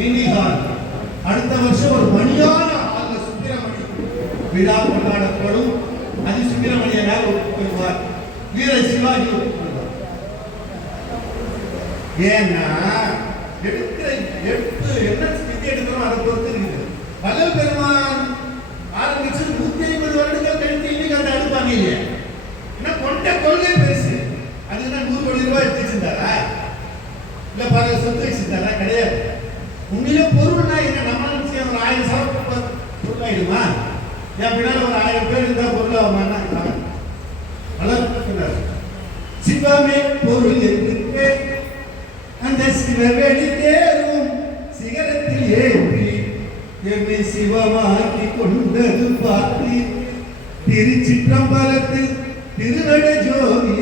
Mini hall. அடுத்த வருஷம் ஒரு மணியான ஆக சுப்பிரமணி விழா கொண்டாடப்படும். அது சுப்பிரமணியனார் ஒப்புக்கொள்வார், வீர சிவாஜி ஒப்புக்கொள்வார். ஏன்னா எடுக்கிற என்ன ஸ்திதி எடுக்கிறோம் அதை பொறுத்து இருக்குது. வள்ளல் பெருமான் ஆரம்பிச்சு 150 வருடங்கள் கழித்து இன்னைக்கு அந்த அடுப்பாங்க இல்லையா? ஏன்னா கொண்ட கொள்கை பெருசு. அதுக்கு தான் 100 கோடி ரூபாய் எடுத்து வச்சிருந்தாரா, இல்ல பல சொத்து வச்சிருந்தாரா? கிடையாது. உண்மையிலே பொருள்னா என்ன? நம்ம நிச்சயம் ஒரு 1000 சரக்கு பொருள் ஆயிடுமா? என் பின்னால ஒரு 1000 பேர் இருந்தா பொருள் ஆகுமான்னா சிவமே பொருள் என்று அந்த சிவவெளி தேரும் சிகரத்தில் ஏற்றி என்னை சிவமாக்கி கொண்டது பார்த்து திருச்சிற்றம்பலத்தில் திருநட ஜோதி